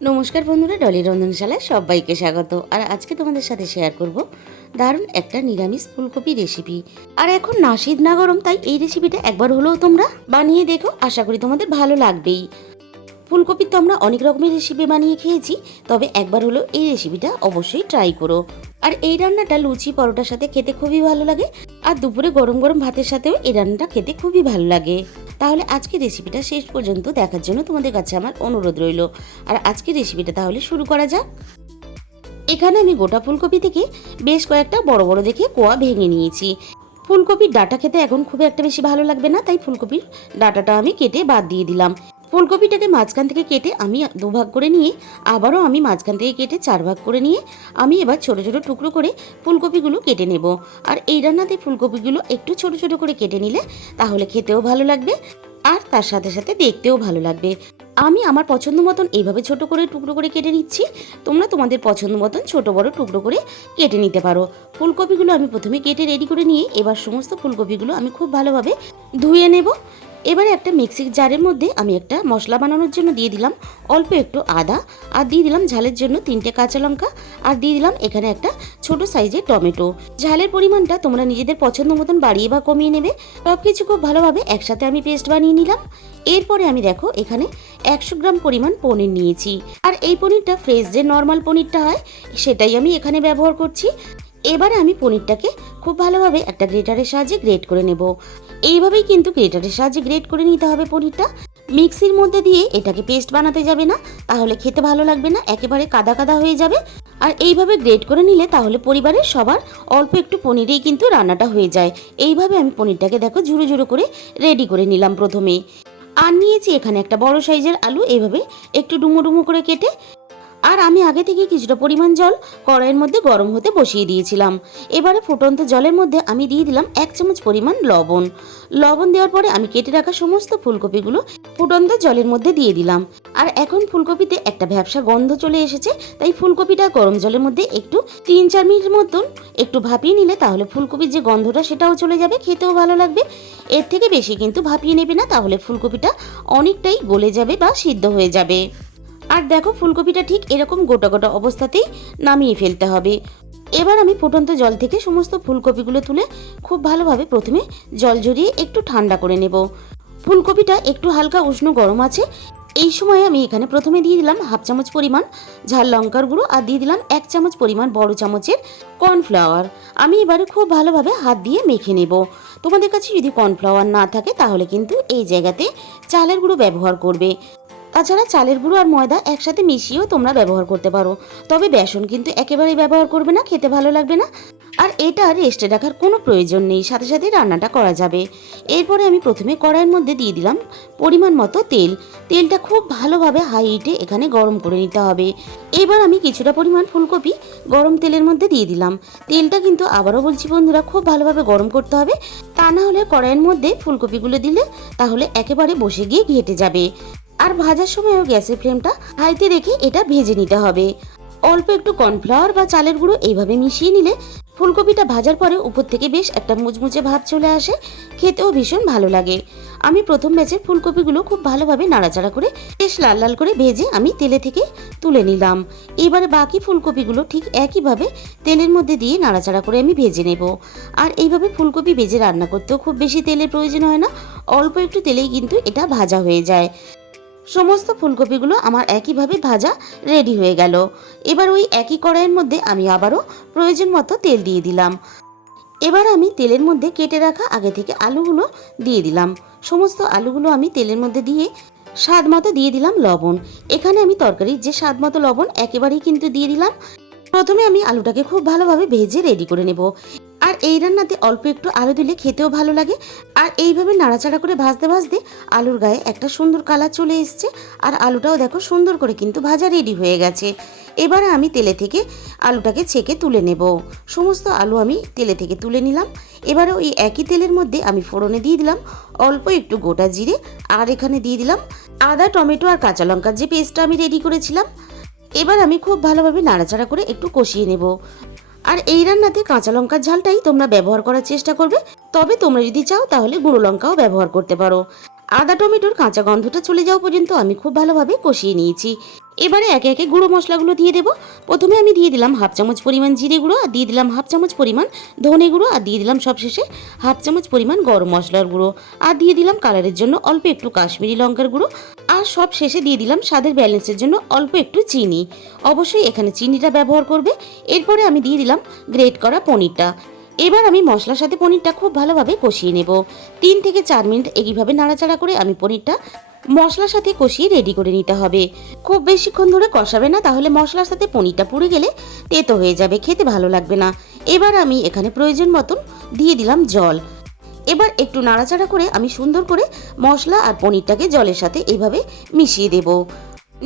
নমস্কার বন্ধুরা, ডলি রন্ধনশালায় সবাইকে স্বাগত। আর আজকে তোমাদের সাথে শেয়ার করব দারুণ একটা নিরামিষ ফুলকপি রেসিপি আর এখন না শীত না গরম, তাই এই রেসিপিটা একবার হলেও তোমরা বানিয়ে দেখো, আশা করি তোমাদের ভালো লাগবেই। ফুলকপির তো আমরা অনেক রকমের রেসিপি বানিয়ে খেয়েছি, তবে একবার হলেও এই রেসিপিটা অবশ্যই ট্রাই করো। আর এই রান্নাটা লুচি, পরোটার সাথে খেতে খুবই ভালো লাগে, আর দুপুরে গরম গরম ভাতের সাথেও এই রান্নাটা খেতে খুবই ভালো লাগে। তাহলে আজকে রেসিপিটা শেষ পর্যন্ত দেখার জন্য তোমাদের কাছে আমার অনুরোধ রইল। আর আজকে রেসিপিটা তাহলে শুরু করা যাক। এখানে আমি গোটা ফুলকপি থেকে বেশ কয়েকটা বড় বড় দেখে কোয়া ভেঙে নিয়েছি। ফুলকপির ডাটা খেতে এখন খুব একটা বেশি ভালো লাগবে না, তাই ফুলকপির ডাটাটা আমি কেটে বাদ দিয়ে দিলাম। ফুলকপিটাকে মাঝখান থেকে কেটে আমি দুভাগ করে নিয়ে, আবারও আমি মাঝখান থেকে কেটে চার ভাগ করে নিয়ে, আমি এবার ছোট ছোট টুকরো করে ফুলকপিগুলো কেটে নেব। আর এই রান্নাতে ফুলকপিগুলো একটু ছোট ছোট করে কেটে নিলে তাহলে খেতেও ভালো লাগবে আর তার সাথে সাথে দেখতেও ভালো লাগবে। আমি আমার পছন্দ মতন এইভাবে ছোট করে টুকরো করে কেটে নিচ্ছি। তোমরা তোমাদের পছন্দ মতন ছোট বড় টুকরো করে কেটে নিতে পারো। ফুলকপিগুলো আমি প্রথমে কেটে রেডি করে নিয়ে, এবার সমস্ত ফুলকপিগুলো আমি খুব ভালোভাবে ধুয়ে নেব। এবারে একটা মিক্সির জারের মধ্যে আমি একটা মশলা বানানোর জন্য দিয়ে দিলাম অল্প একটু আদা, আর দিয়ে দিলাম ঝালের জন্য তিনটে কাঁচা লঙ্কা, আর দিয়ে দিলাম এখানে একটা ছোট সাইজের টমেটো। ঝালের পরিমাণটা তোমরা নিজেদের পছন্দ মতন বাড়িয়ে বা কমিয়ে নেবে। সব কিছু খুব ভালোভাবে একসাথে আমি পেস্ট বানিয়ে নিলাম। এরপরে আমি দেখো এখানে একশো গ্রাম পরিমাণ পনির নিয়েছি। আর এই পনিরটা ফ্রেশ যে নর্মাল পনিরটা হয়, সেটাই আমি এখানে ব্যবহার করছি। এবারে আমি পনিরটাকে খুব ভালোভাবে একটা গ্রেটারের সাহায্যে গ্রেট করে নেব। এইভাবেই কিন্তু গ্রেটারের সাহায্যে গ্রেট করে নিতে হবে পনিরটা। মিক্সির মধ্যে দিয়ে এটাকে পেস্ট বানাতে যাবে না, তাহলে খেতে ভালো লাগবে না, একেবারে কাদা কাদা হয়ে যাবে। আর এইভাবে গ্রেট করে নিলে তাহলে পরিবারের সবার অল্প একটু পনিরেই কিন্তু রান্নাটা হয়ে যায়। এইভাবে আমি পনিরটাকে দেখো ঝুড়ো ঝুড়ো করে রেডি করে নিলাম প্রথমে। আর নিয়েছি এখানে একটা বড় সাইজের আলু, এইভাবে একটু ডুমো ডুমো করে কেটে আর আমি আগে থেকে কিছুটা পরিমাণ জল কড়াইয়ের মধ্যে গরম হতে বসিয়ে দিয়েছিলাম। এবারে ফুটন্ত জলের মধ্যে আমি দিয়ে দিলাম এক চামচ পরিমাণ লবণ। লবণ দেওয়ার পরে আমি কেটে রাখা সমস্ত ফুলকপিগুলো ফুটন্ত জলের মধ্যে দিয়ে দিলাম। আর এখন ফুলকপিতে একটা ভ্যাবসা গন্ধ চলে এসেছে, তাই ফুলকপিটা গরম জলের মধ্যে একটু তিন চার মিনিট মতন একটু ভাপিয়ে নিলে তাহলে ফুলকপির যে গন্ধটা সেটাও চলে যাবে, খেতেও ভালো লাগবে। এর থেকে বেশি কিন্তু ভাপিয়ে নেবে না, তাহলে ফুলকপিটা অনেকটাই গলে যাবে বা সিদ্ধ হয়ে যাবে। আর দেখো, ফুলকপিটা ঠিক এরকম গোটা গোটা অবস্থাতেই নামিয়ে ফেলতে হবে। এবার আমি ফুটন্ত জল থেকে সমস্ত ফুলকপিগুলো তুলে খুব ভালোভাবে প্রথমে জল ঝরিয়ে একটু ঠান্ডা করে নেব। ফুলকপিটা একটু হালকা উষ্ণ গরম আছে। এই সময় আমি এখানে প্রথমে দিয়ে দিলাম হাফ চামচ পরিমাণ ঝাল লঙ্কার গুঁড়ো আর দিয়ে দিলাম এক চামচ পরিমাণ বড় চামচের কর্নফ্লাওয়ার। আমি এবারে খুব ভালোভাবে হাত দিয়ে মেখে নেব। তোমাদের কাছে যদি কর্নফ্লাওয়ার না থাকে তাহলে কিন্তু এই জায়গাতে চালের গুঁড়ো ব্যবহার করবে। তাছাড়া চালের গুঁড়ো আর ময়দা একসাথে মিশিয়েও তোমরা ব্যবহার করতে পারো। তবে বেসন কিন্তু একেবারেই ব্যবহার করবে না, খেতে ভালো লাগবে না। আর এটা রেস্টে রাখার কোনো প্রয়োজন নেই, সাথে সাথে রান্নাটা করা যাবে। এরপরে আমি প্রথমে কড়াইয়ের মধ্যে দিয়ে দিলাম পরিমাণ মতো তেল। তেলটা খুব ভালোভাবে হাই হিটে এখানে গরম করে নিতে হবে। এবার আমি কিছুটা পরিমাণ ফুলকপি গরম তেলের মধ্যে দিয়ে দিলাম। তেলটা কিন্তু আবারও বলছি বন্ধুরা, খুব ভালোভাবে গরম করতে হবে। তা না হলে কড়াইয়ের মধ্যে ফুলকপিগুলো দিলে তাহলে একেবারে বসে গিয়ে ঘেটে যাবে। আর ভাজার সময়ও গ্যাসের ফ্লেমটা হাইতে রেখে এটা ভেজে নিতে হবে। অল্প একটু কর্নফ্লাওয়ার বা চালের গুঁড়ো এইভাবে মিশিয়ে নিলে ফুলকপিটা ভাজার পরে উপর থেকে বেশ একটা মুচমুচে ভাব চলে আসে। খেতেও ভীষণ ভালো লাগে। আমি প্রথম ব্যাচের ফুলকপিগুলো খুব ভালোভাবে নাড়াচাড়া করে বেশ লাল লাল করে ভেজে আমি তেলে থেকে তুলে নিলাম। এবারে বাকি ফুলকপিগুলো ঠিক একইভাবে তেলের মধ্যে দিয়ে নাড়াচাড়া করে আমি ভেজে নেব। আর এইভাবে ফুলকপি ভেজে রান্না করতেও খুব বেশি তেলের প্রয়োজন হয় না। অল্প একটু তেলেই কিন্তু এটা ভাজা হয়ে যায়। সমস্ত ফুলকপিগুলো আমার একইভাবে ভাজা রেডি হয়ে গেল। এবার ওই একই কড়াইয়ের মধ্যে আমি আবারও প্রয়োজন মতো তেল দিয়ে দিলাম। এবার আমি তেলের মধ্যে কেটে রাখা আগে থেকে আলুগুলো দিয়ে দিলাম। সমস্ত আলুগুলো আমি তেলের মধ্যে দিয়ে স্বাদ মতো দিয়ে দিলাম লবণ। এখানে আমি তরকারির যে স্বাদ মতো লবণ একেবারেই কিন্তু দিয়ে দিলাম। প্রথমে আমি আলুটাকে খুব ভালোভাবে ভেজে রেডি করে নেব। এই রান্নাতে অল্প একটু আলু দিলে খেতেও ভালো লাগে। আর এইভাবে নাড়াচাড়া করে ভাজতে ভাজতে আলুর গায়ে একটা সুন্দর কালার চলে এসছে। আর আলুটাও দেখো সুন্দর করে কিন্তু ভাজা রেডি হয়ে গেছে। এবারে আমি তেলে থেকে আলুটাকে ছেঁকে তুলে নেব। সমস্ত আলু আমি তেলে থেকে তুলে নিলাম। এবারে ওই একই তেলের মধ্যে আমি ফোড়নে দিয়ে দিলাম। অল্প একটু গোটা জিরে আর এখানে দিয়ে দিলাম আদা, টমেটো আর কাঁচা লঙ্কার যে পেস্টটা আমি রেডি করেছিলাম। এবার আমি খুব ভালোভাবে নাড়াচাড়া করে একটু কষিয়ে নেব। আর এই রান্নাতে কাঁচা লঙ্কার ঝালটাই তোমরা ব্যবহার করার চেষ্টা করবে। তবে তোমরা যদি চাও তাহলে গুঁড়ো লঙ্কাও ব্যবহার করতে পারো। আদা টমেটোর কাঁচা গন্ধটা চলে যাওয়া পর্যন্ত আমি খুব ভালোভাবে কষিয়ে নিয়েছি। এবারে একে একে গুঁড়ো মশলাগুলো দিয়ে দেবো। প্রথমে আমি দিয়ে দিলাম হাফ চামচ পরিমাণ জিরে গুঁড়ো আর দিয়ে দিলাম হাফ চামচ পরিমাণ ধনে গুঁড়ো আর দিয়ে দিলাম সবশেষে হাফ চামচ পরিমাণ গরম মশলার গুঁড়ো। আর দিয়ে দিলাম কালারের জন্য অল্প একটু কাশ্মীরি লঙ্কার গুঁড়ো। আর সব শেষে দিয়ে দিলাম স্বাদের ব্যালেন্সের জন্য অল্প একটু চিনি। অবশ্যই এখানে চিনিটা ব্যবহার করবে। এরপরে আমি দিয়ে দিলাম গ্রেট করা পনিরটা। এবার আমি মশলার সাথে পনিরটা খুব ভালোভাবে কষিয়ে নেব। তিন থেকে চার মিনিট এইভাবে নাড়াচাড়া করে আমি পনিরটা মশলার সাথে কষিয়ে রেডি করে নিতে হবে। খুব বেশিক্ষণ ধরে কষাবে না, তাহলে মশলার সাথে পনিরটা পুড়ে গেলে তেতো হয়ে যাবে, খেতে ভালো লাগবে না। এবার আমি এখানে প্রয়োজন মতন দিয়ে দিলাম জল। এবার একটু নাড়াচাড়া করে আমি সুন্দর করে মশলা আর পনিরটাকে জলের সাথে এইভাবে মিশিয়ে দেব।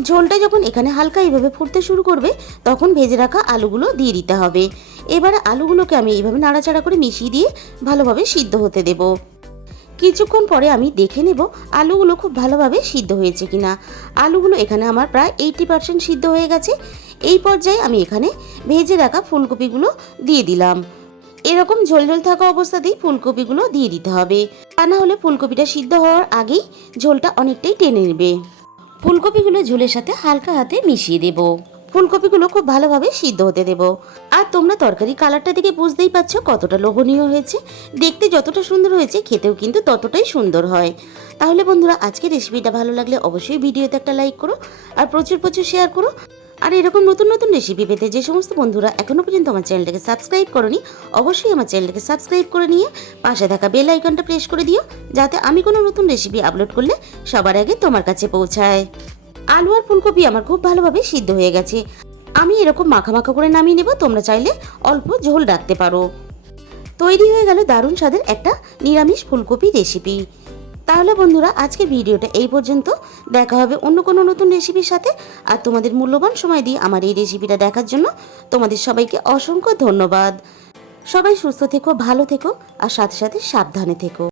ঝোলটা যখন এখানে হালকা এইভাবে ফুটতে শুরু করবে, তখন ভেজে রাখা আলুগুলো দিয়ে দিতে হবে। এবারে আলুগুলোকে আমি এইভাবে নাড়াচাড়া করে মিশিয়ে দিয়ে ভালোভাবে সিদ্ধ হতে দেব। কিছুক্ষণ পরে আমি দেখে নেব আলুগুলো খুব ভালোভাবে সিদ্ধ হয়েছে কিনা। আলুগুলো এখানে আমার প্রায় এইটি পার্সেন্ট সিদ্ধ হয়ে গেছে। এই পর্যায়ে আমি এখানে ভেজে রাখা ফুলকপিগুলো দিয়ে দিলাম। এরকম ঝোল ঝোল থাকা অবস্থাতেই ফুলকপিগুলো দিয়ে দিতে হবে। তা না হলে ফুলকপিটা সিদ্ধ হওয়ার আগেই ঝোলটা অনেকটাই টেনে নেবে। ফুলকপিগুলো ঝোলের সাথে হালকা হাতে মিশিয়ে দেব। ফুলকপিগুলো খুব ভালোভাবে সিদ্ধ হতে দেব। আর তোমরা তরকারি কালারটা দেখে বুঝতেই পারছ কতটা লোভনীয় হয়েছে। দেখতে যতটা সুন্দর হয়েছে, খেতেও কিন্তু ততটাই সুন্দর হয়। তাহলে বন্ধুরা আজকে রেসিপিটা ভালো লাগলে অবশ্যই ভিডিওতে একটা লাইক করো আর প্রচুর প্রচুর শেয়ার করো। আর এরকম নতুন নতুন রেসিপি পেতে যে সমস্ত বন্ধুরা এখনও পর্যন্ত আমার চ্যানেলটাকে সাবস্ক্রাইব করনি, অবশ্যই আমার চ্যানেলটাকে সাবস্ক্রাইব করে নিয়ে পাশে থাকা বেল আইকনটা প্রেস করে দিও, যাতে আমি কোনো নতুন রেসিপি আপলোড করলে সবার আগে তোমার কাছে পৌঁছায়। আলু আর ফুলকপি আমার খুব ভালোভাবে সিদ্ধ হয়ে গেছে। আমি এরকম মাখা মাখা করে নামিয়ে নেব, তোমরা চাইলে অল্প ঝোল রাখতে পারো। তৈরি হয়ে গেল দারুণ স্বাদের একটা নিরামিষ ফুলকপি রেসিপি তাহলে বন্ধুরা আজকে ভিডিওটা এই পর্যন্ত। দেখা হবে অন্য কোনো নতুন রেসিপির সাথে। আর তোমাদের মূল্যবান সময় দিয়ে আমার এই রেসিপিটা দেখার জন্য তোমাদের সবাইকে অসংখ্য ধন্যবাদ। সবাই সুস্থ থেকো, ভালো থেকো, আর সাথে সাথে সাবধানে থেকো।